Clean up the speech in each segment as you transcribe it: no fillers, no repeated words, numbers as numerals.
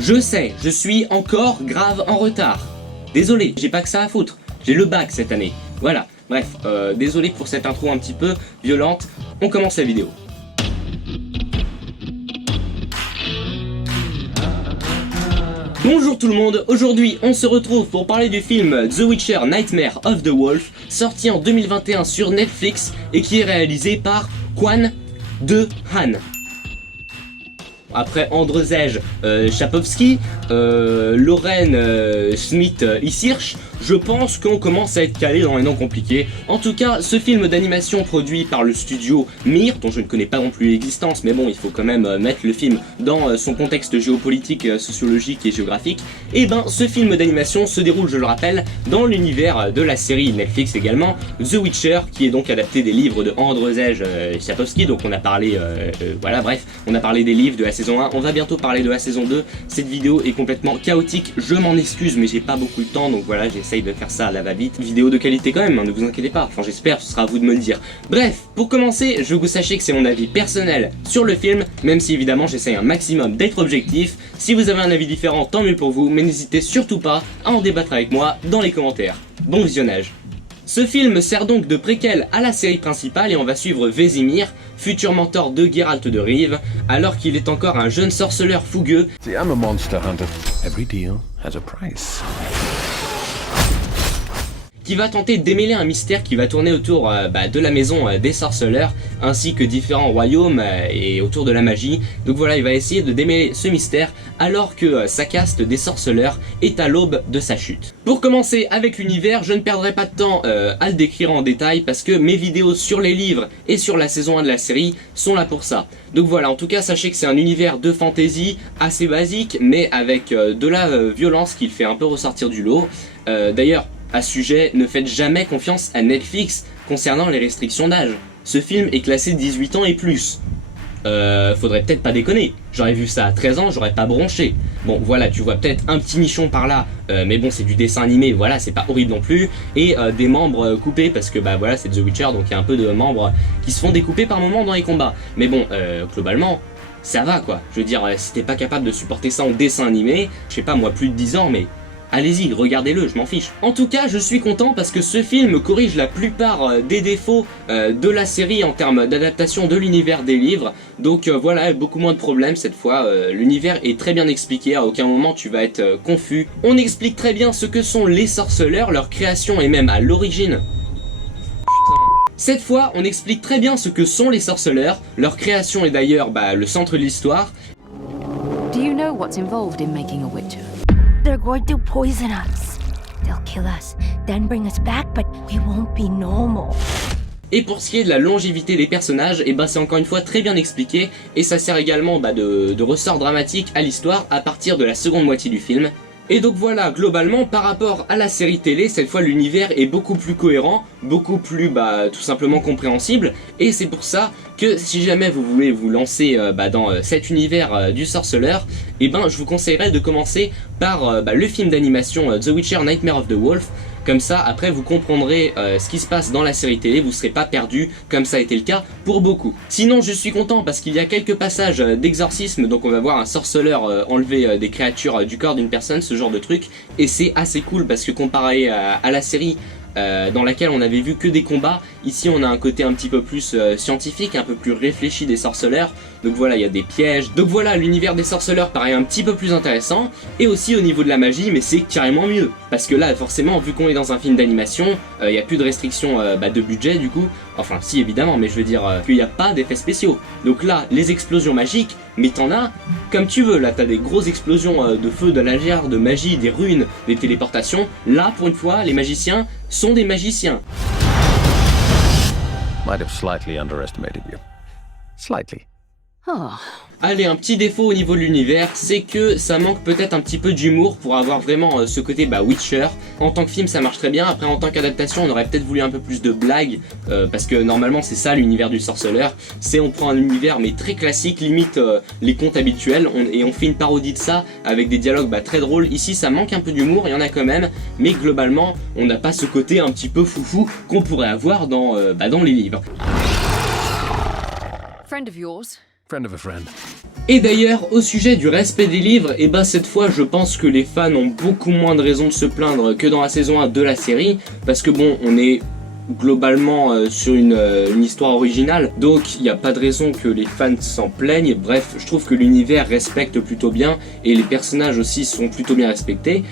Je sais, je suis encore grave en retard. Désolé, j'ai pas que ça à foutre. J'ai le bac cette année. Voilà, bref, désolé pour cette intro un petit peu violente. On commence la vidéo. Bonjour tout le monde, aujourd'hui on se retrouve pour parler du film The Witcher Nightmare of the Wolf, sorti en 2021 sur Netflix et qui est réalisé par Kwan De Han. Après Andrzej Sapkowski, Lauren Smith-Isirch, je pense qu'on commence à être calé dans les noms compliqués. En tout cas, ce film d'animation produit par le studio Mir, dont je ne connais pas non plus l'existence, mais bon, il faut quand même mettre le film dans son contexte géopolitique, sociologique et géographique. Et ben, ce film d'animation se déroule, je le rappelle, dans l'univers de la série Netflix également, The Witcher, qui est donc adapté des livres de Andrzej Sapkowski, donc on a parlé, voilà, bref, on a parlé des livres de la saison 1, on va bientôt parler de la saison 2, cette vidéo est complètement chaotique, je m'en excuse, mais j'ai pas beaucoup de temps, donc voilà, j'essaye de faire ça à la va-vite. Vidéo de qualité quand même, hein, ne vous inquiétez pas, enfin j'espère, ce sera à vous de me le dire. Bref, pour commencer, je veux que vous sachiez que c'est mon avis personnel sur le film, même si évidemment j'essaye un maximum d'être objectif. Si vous avez un avis différent, tant mieux pour vous, mais n'hésitez surtout pas à en débattre avec moi dans les commentaires. Bon visionnage. Ce film sert donc de préquel à la série principale et on va suivre Vesemir, futur mentor de Geralt de Rive, alors qu'il est encore un jeune sorceleur fougueux. See, I'm a monster hunter. Every deal has a price. Qui va tenter de démêler un mystère qui va tourner autour de la maison des sorceleurs, ainsi que différents royaumes et autour de la magie. Donc voilà, il va essayer de démêler ce mystère alors que sa caste des sorceleurs est à l'aube de sa chute. Pour commencer avec l'univers, je ne perdrai pas de temps à le décrire en détail parce que mes vidéos sur les livres et sur la saison 1 de la série sont là pour ça. Donc voilà, en tout cas sachez que c'est un univers de fantasy assez basique mais avec de la violence qui le fait un peu ressortir du lot. D'ailleurs, à ce sujet, ne faites jamais confiance à Netflix concernant les restrictions d'âge. Ce film est classé 18 ans et plus. Faudrait peut-être pas déconner. J'aurais vu ça à 13 ans, j'aurais pas bronché. Bon voilà, tu vois peut-être un petit nichon par là, mais bon c'est du dessin animé, voilà, c'est pas horrible non plus. Et des membres coupés, parce que bah voilà c'est The Witcher, donc il y a un peu de membres qui se font découper par moments dans les combats. Mais bon, globalement, ça va quoi. Je veux dire, si t'es pas capable de supporter ça en dessin animé, je sais pas moi, plus de 10 ans, mais... allez-y, regardez-le, je m'en fiche. En tout cas, je suis content parce que ce film corrige la plupart des défauts de la série en termes d'adaptation de l'univers des livres. Donc voilà, beaucoup moins de problèmes cette fois. L'univers est très bien expliqué, à aucun moment tu vas être confus. On explique très bien ce que sont les sorceleurs, leur création et même à l'origine. Cette fois, on explique très bien ce que sont les sorceleurs, leur création est d'ailleurs le centre de l'histoire. Do you know what's involved in making a Witcher? They're going to poison us. They'll kill us, then bring us back, but we won't be normal. Et pour ce qui est de la longévité des personnages, et c'est encore une fois très bien expliqué, et ça sert également de ressort dramatique à l'histoire à partir de la seconde moitié du film. Et donc voilà, globalement, par rapport à la série télé, cette fois l'univers est beaucoup plus cohérent, beaucoup plus tout simplement compréhensible, et c'est pour ça que si jamais vous voulez vous lancer dans cet univers du sorceleur, je vous conseillerais de commencer par le film d'animation The Witcher Nightmare of the Wolf. Comme ça, après, vous comprendrez ce qui se passe dans la série télé, vous ne serez pas perdu, comme ça a été le cas pour beaucoup. Sinon, je suis content parce qu'il y a quelques passages d'exorcisme, donc on va voir un sorceleur enlever des créatures du corps d'une personne, ce genre de truc, et c'est assez cool parce que comparé à la série, dans laquelle on avait vu que des combats, ici on a un côté un petit peu plus scientifique, un peu plus réfléchi des sorceleurs, donc voilà il y a des pièges, donc voilà l'univers des sorceleurs paraît un petit peu plus intéressant, et aussi au niveau de la magie, mais c'est carrément mieux, parce que là forcément vu qu'on est dans un film d'animation, il n'y a plus de restrictions de budget du coup, enfin si évidemment, mais je veux dire qu'il n'y a pas d'effets spéciaux, donc là les explosions magiques, mais t'en as comme tu veux, là t'as des grosses explosions de feu, de laser, de magie, des runes, des téléportations, là pour une fois les magiciens sont des magiciens. Might have slightly underestimated you. Slightly. Oh. Allez, un petit défaut au niveau de l'univers, c'est que ça manque peut-être un petit peu d'humour pour avoir vraiment ce côté Witcher. En tant que film ça marche très bien, après en tant qu'adaptation on aurait peut-être voulu un peu plus de blagues, parce que normalement c'est ça l'univers du sorceleur, c'est on prend un univers mais très classique, limite les contes habituels, et on fait une parodie de ça avec des dialogues très drôles. Ici ça manque un peu d'humour, il y en a quand même, mais globalement on n'a pas ce côté un petit peu foufou qu'on pourrait avoir dans les livres. Friend of yours? Friend of a friend. Et d'ailleurs, au sujet du respect des livres, et bah cette fois je pense que les fans ont beaucoup moins de raisons de se plaindre que dans la saison 1 de la série, parce que bon, on est globalement sur une histoire originale, donc il n'y a pas de raison que les fans s'en plaignent. Bref, je trouve que l'univers respecte plutôt bien, et les personnages aussi sont plutôt bien respectés.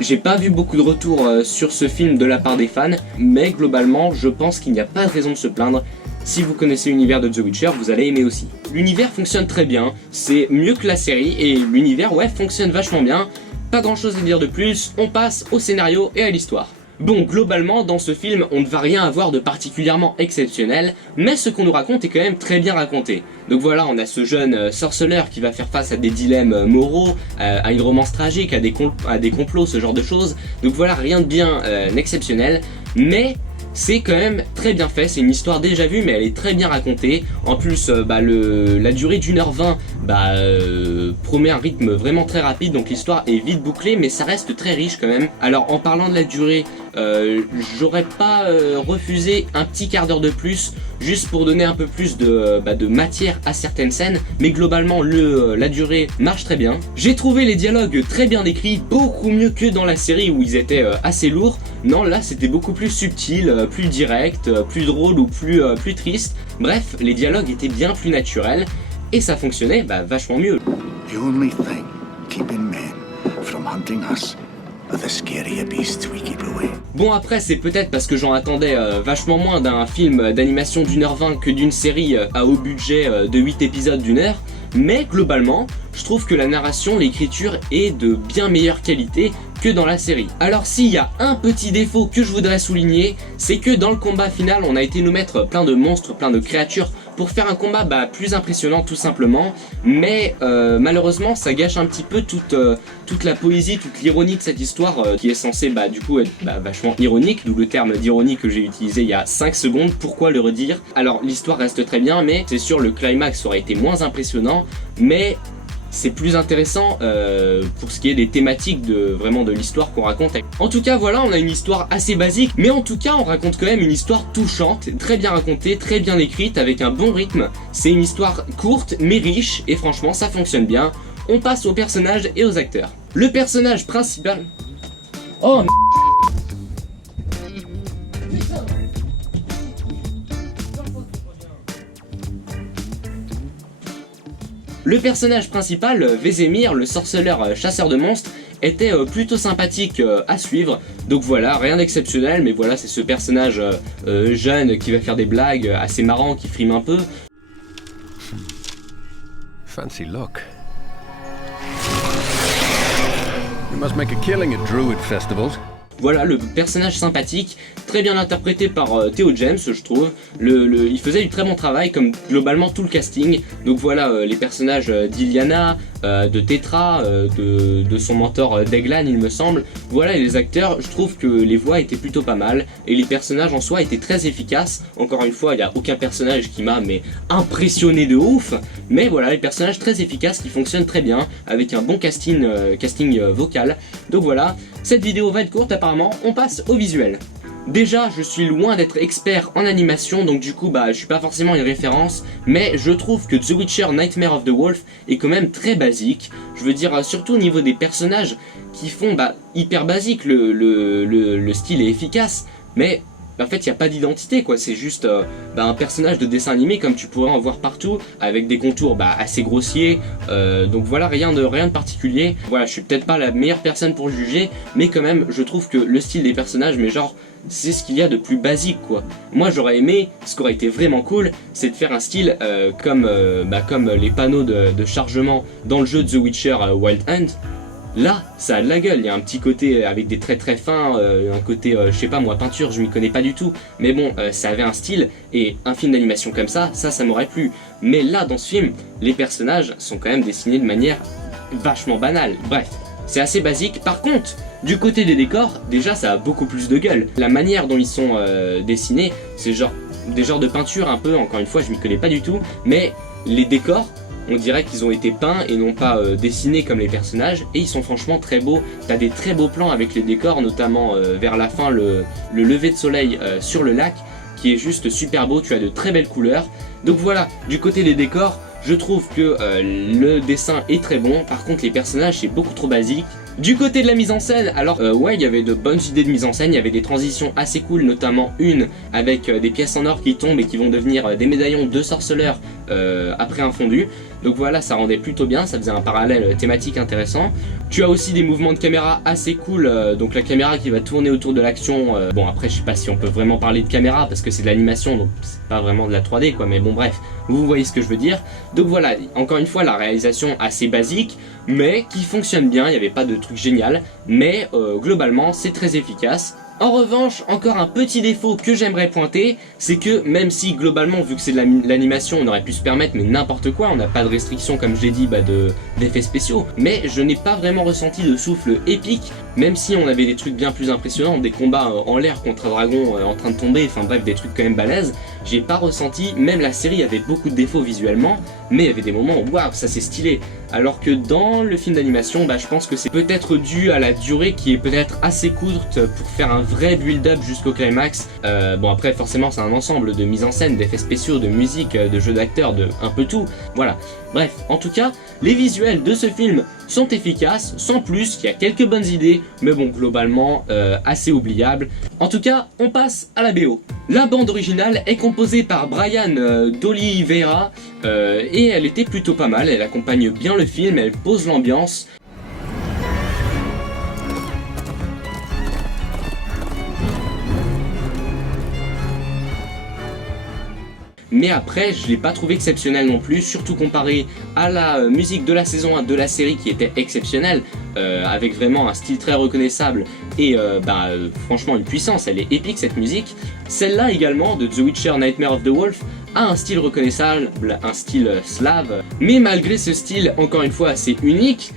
J'ai pas vu beaucoup de retours sur ce film de la part des fans, mais globalement je pense qu'il n'y a pas de raison de se plaindre. Si vous connaissez l'univers de The Witcher, vous allez aimer aussi. L'univers fonctionne très bien, c'est mieux que la série, et l'univers ouais fonctionne vachement bien. Pas grand chose à dire de plus, on passe au scénario et à l'histoire. Bon, globalement, dans ce film, on ne va rien avoir de particulièrement exceptionnel, mais ce qu'on nous raconte est quand même très bien raconté. Donc voilà, on a ce jeune sorceleur qui va faire face à des dilemmes moraux, à une romance tragique, à des complots, ce genre de choses. Donc voilà, rien de bien exceptionnel, mais c'est quand même très bien fait, c'est une histoire déjà vue mais elle est très bien racontée. En plus la durée d'1h20 promet un rythme vraiment très rapide, donc l'histoire est vite bouclée mais ça reste très riche quand même. Alors en parlant de la durée, j'aurais pas refusé un petit quart d'heure de plus juste pour donner un peu plus de matière à certaines scènes, mais globalement la durée marche très bien. J'ai trouvé les dialogues très bien écrits, beaucoup mieux que dans la série où ils étaient assez lourds. Non, là c'était beaucoup plus subtil, plus direct, plus drôle ou plus triste. Bref, les dialogues étaient bien plus naturels et ça fonctionnait vachement mieux. The only thing keeping men from hunting us are the scarier beasts we keep away. Bon après c'est peut-être parce que j'en attendais vachement moins d'un film d'animation d'1h20 que d'une série à haut budget de 8 épisodes d'1 heure, mais globalement je trouve que la narration, l'écriture est de bien meilleure qualité que dans la série. Alors s'il y a un petit défaut que je voudrais souligner, c'est que dans le combat final on a été nous mettre plein de monstres, plein de créatures pour faire un combat plus impressionnant tout simplement, mais malheureusement ça gâche un petit peu toute la poésie, toute l'ironie de cette histoire qui est censée du coup être vachement ironique, d'où le terme d'ironie que j'ai utilisé il y a 5 secondes, pourquoi le redire? Alors l'histoire reste très bien, mais c'est sûr le climax aurait été moins impressionnant, mais c'est plus intéressant pour ce qui est des thématiques vraiment de l'histoire qu'on raconte. En tout cas voilà, on a une histoire assez basique, mais en tout cas on raconte quand même une histoire touchante, très bien racontée, très bien écrite, avec un bon rythme. C'est une histoire courte mais riche, et franchement ça fonctionne bien. On passe aux personnages et aux acteurs. Le personnage principal... Oh Le personnage principal, Vesemir, le sorceleur chasseur de monstres, était plutôt sympathique à suivre. Donc voilà, rien d'exceptionnel, mais voilà, c'est ce personnage jeune qui va faire des blagues assez marrant, qui frime un peu. Fancy look. You must make a killing at druid festivals. Voilà, le personnage sympathique, très bien interprété par Theo James, je trouve. Il faisait du très bon travail, comme globalement tout le casting. Donc voilà, les personnages d'Iliana, de Tetra, de son mentor Deglan, il me semble. Voilà, et les acteurs, je trouve que les voix étaient plutôt pas mal. Et les personnages en soi étaient très efficaces. Encore une fois, il n'y a aucun personnage qui m'a impressionné de ouf. Mais voilà, les personnages très efficaces qui fonctionnent très bien, avec un bon casting vocal. Donc voilà, cette vidéo va être courte apparemment, on passe au visuel. Déjà, je suis loin d'être expert en animation, donc du coup, je suis pas forcément une référence, mais je trouve que The Witcher Nightmare of the Wolf est quand même très basique. Je veux dire, surtout au niveau des personnages qui font hyper basique, le style est efficace, mais en fait il n'y a pas d'identité quoi, c'est juste un personnage de dessin animé comme tu pourrais en voir partout, avec des contours assez grossiers, donc voilà, rien de particulier. Voilà, je suis peut-être pas la meilleure personne pour juger, mais quand même je trouve que le style des personnages, mais genre c'est ce qu'il y a de plus basique quoi. Moi j'aurais aimé, ce qui aurait été vraiment cool, c'est de faire un style comme les panneaux de chargement dans le jeu de The Witcher Wild Hunt. Là, ça a de la gueule, il y a un petit côté avec des traits très fins, un côté, je sais pas moi, peinture, je m'y connais pas du tout. Mais bon, ça avait un style, et un film d'animation comme ça m'aurait plu. Mais là, dans ce film, les personnages sont quand même dessinés de manière vachement banale. Bref, c'est assez basique. Par contre, du côté des décors, déjà ça a beaucoup plus de gueule. La manière dont ils sont dessinés, c'est des genres de peinture un peu, encore une fois, je m'y connais pas du tout. Mais les décors, on dirait qu'ils ont été peints et non pas dessinés comme les personnages, et ils sont franchement très beaux. T'as des très beaux plans avec les décors, notamment vers la fin le lever de soleil sur le lac qui est juste super beau, tu as de très belles couleurs. Donc voilà, du côté des décors, je trouve que le dessin est très bon, par contre les personnages c'est beaucoup trop basique. Du côté de la mise en scène, alors ouais, il y avait de bonnes idées de mise en scène, il y avait des transitions assez cool, notamment une avec des pièces en or qui tombent et qui vont devenir des médaillons de sorceleurs après un fondu. Donc voilà, ça rendait plutôt bien, ça faisait un parallèle thématique intéressant. Tu as aussi des mouvements de caméra assez cool, donc la caméra qui va tourner autour de l'action. Bon après je sais pas si on peut vraiment parler de caméra parce que c'est de l'animation, donc c'est pas vraiment de la 3D quoi, mais bon bref, vous voyez ce que je veux dire. Donc voilà, encore une fois la réalisation assez basique, mais qui fonctionne bien, il n'y avait pas de truc génial, mais globalement c'est très efficace. En revanche, encore un petit défaut que j'aimerais pointer, c'est que même si globalement, vu que c'est de l'animation, on aurait pu se permettre mais n'importe quoi, on n'a pas de restriction comme je l'ai dit d'effets spéciaux, mais je n'ai pas vraiment ressenti de souffle épique, même si on avait des trucs bien plus impressionnants, des combats en l'air contre un dragon en train de tomber, enfin bref des trucs quand même balèzes, j'ai pas ressenti, même la série avait beaucoup de défauts visuellement, mais il y avait des moments où waouh ça c'est stylé, alors que dans le film d'animation, je pense que c'est peut-être dû à la durée qui est peut-être assez courte pour faire un vrai build-up jusqu'au climax. Bon après forcément c'est un ensemble de mise en scène, d'effets spéciaux, de musique, de jeux d'acteurs, de un peu tout, voilà. Bref, en tout cas, les visuels de ce film sont efficaces, sans plus, il y a quelques bonnes idées, mais bon, globalement, assez oubliables. En tout cas, on passe à la BO. La bande originale est composée par Brian d'Oliveira, et elle était plutôt pas mal, elle accompagne bien le film, elle pose l'ambiance. Mais après, je l'ai pas trouvé exceptionnel non plus, surtout comparé à la musique de la saison 1 de la série qui était exceptionnelle, avec vraiment un style très reconnaissable et franchement une puissance, elle est épique cette musique. Celle-là également, de The Witcher Nightmare of the Wolf, a un style reconnaissable, un style slave, mais malgré ce style encore une fois assez unique,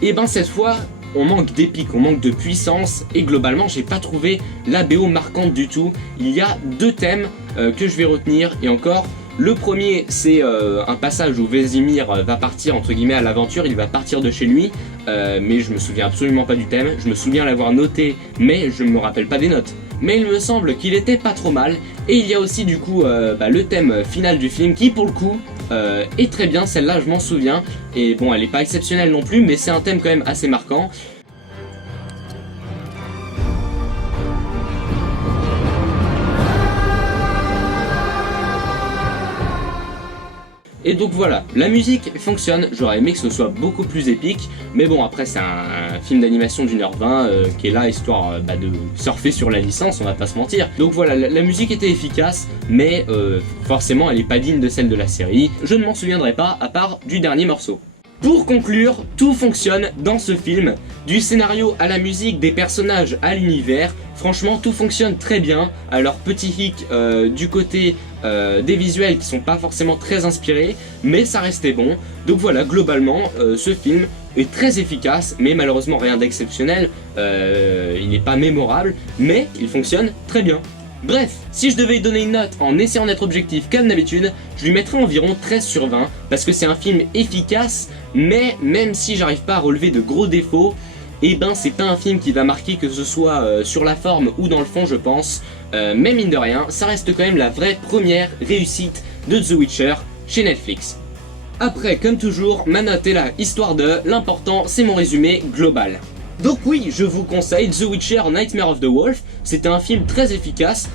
et ben cette fois on manque d'épique, on manque de puissance et globalement j'ai pas trouvé la BO marquante du tout. Il y a deux thèmes que je vais retenir et encore, le premier c'est un passage où Vesemir va partir entre guillemets à l'aventure, il va partir de chez lui, mais je me souviens absolument pas du thème, je me souviens l'avoir noté mais je me rappelle pas des notes. Mais il me semble qu'il était pas trop mal, et il y a aussi du coup le thème final du film qui pour le coup est très bien, celle-là je m'en souviens, et bon elle est pas exceptionnelle non plus mais c'est un thème quand même assez marquant. Et donc voilà, la musique fonctionne, j'aurais aimé que ce soit beaucoup plus épique, mais bon après c'est un film d'animation d'1h20 qui est là histoire de surfer sur la licence, on va pas se mentir. Donc voilà, la musique était efficace, mais forcément elle est pas digne de celle de la série, je ne m'en souviendrai pas à part du dernier morceau. Pour conclure, tout fonctionne dans ce film, du scénario à la musique, des personnages à l'univers, franchement tout fonctionne très bien. Alors petit hic du côté des visuels qui sont pas forcément très inspirés, mais ça restait bon. Donc voilà, globalement ce film est très efficace, mais malheureusement rien d'exceptionnel, il n'est pas mémorable, mais il fonctionne très bien. Bref, si je devais lui donner une note en essayant d'être objectif comme d'habitude, je lui mettrais environ 13 sur 20, parce que c'est un film efficace, mais même si j'arrive pas à relever de gros défauts, et ben c'est pas un film qui va marquer que ce soit sur la forme ou dans le fond je pense, mais mine de rien, ça reste quand même la vraie première réussite de The Witcher chez Netflix. Après, comme toujours, ma note est là, histoire de, l'important c'est mon résumé global. Donc oui, je vous conseille The Witcher Nightmare of the Wolf, c'était un film très efficace,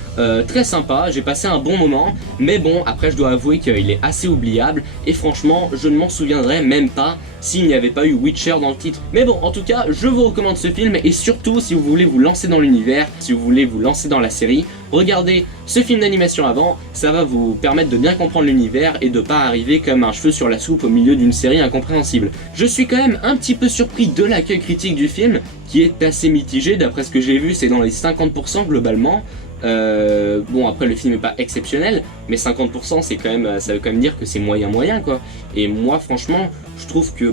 très sympa, j'ai passé un bon moment, mais bon, après je dois avouer qu'il est assez oubliable, et franchement, je ne m'en souviendrai même pas s'il n'y avait pas eu Witcher dans le titre. Mais bon, en tout cas, je vous recommande ce film, et surtout, si vous voulez vous lancer dans l'univers, si vous voulez vous lancer dans la série, regardez ce film d'animation avant, ça va vous permettre de bien comprendre l'univers et de pas arriver comme un cheveu sur la soupe au milieu d'une série incompréhensible. Je suis quand même un petit peu surpris de l'accueil critique du film, qui est assez mitigé, d'après ce que j'ai vu c'est dans les 50% globalement. Bon après le film est pas exceptionnel, mais 50% c'est quand même, ça veut quand même dire que c'est moyen quoi. Et moi franchement je trouve que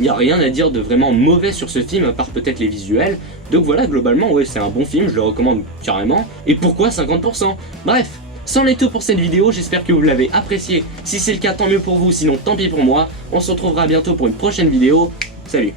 y a rien à dire de vraiment mauvais sur ce film à part peut-être les visuels. Donc voilà, globalement ouais c'est un bon film, je le recommande carrément. Et pourquoi 50%? Bref, c'en est tout pour cette vidéo, j'espère que vous l'avez apprécié. Si c'est le cas tant mieux pour vous, sinon tant pis pour moi. On se retrouvera bientôt pour une prochaine vidéo, salut.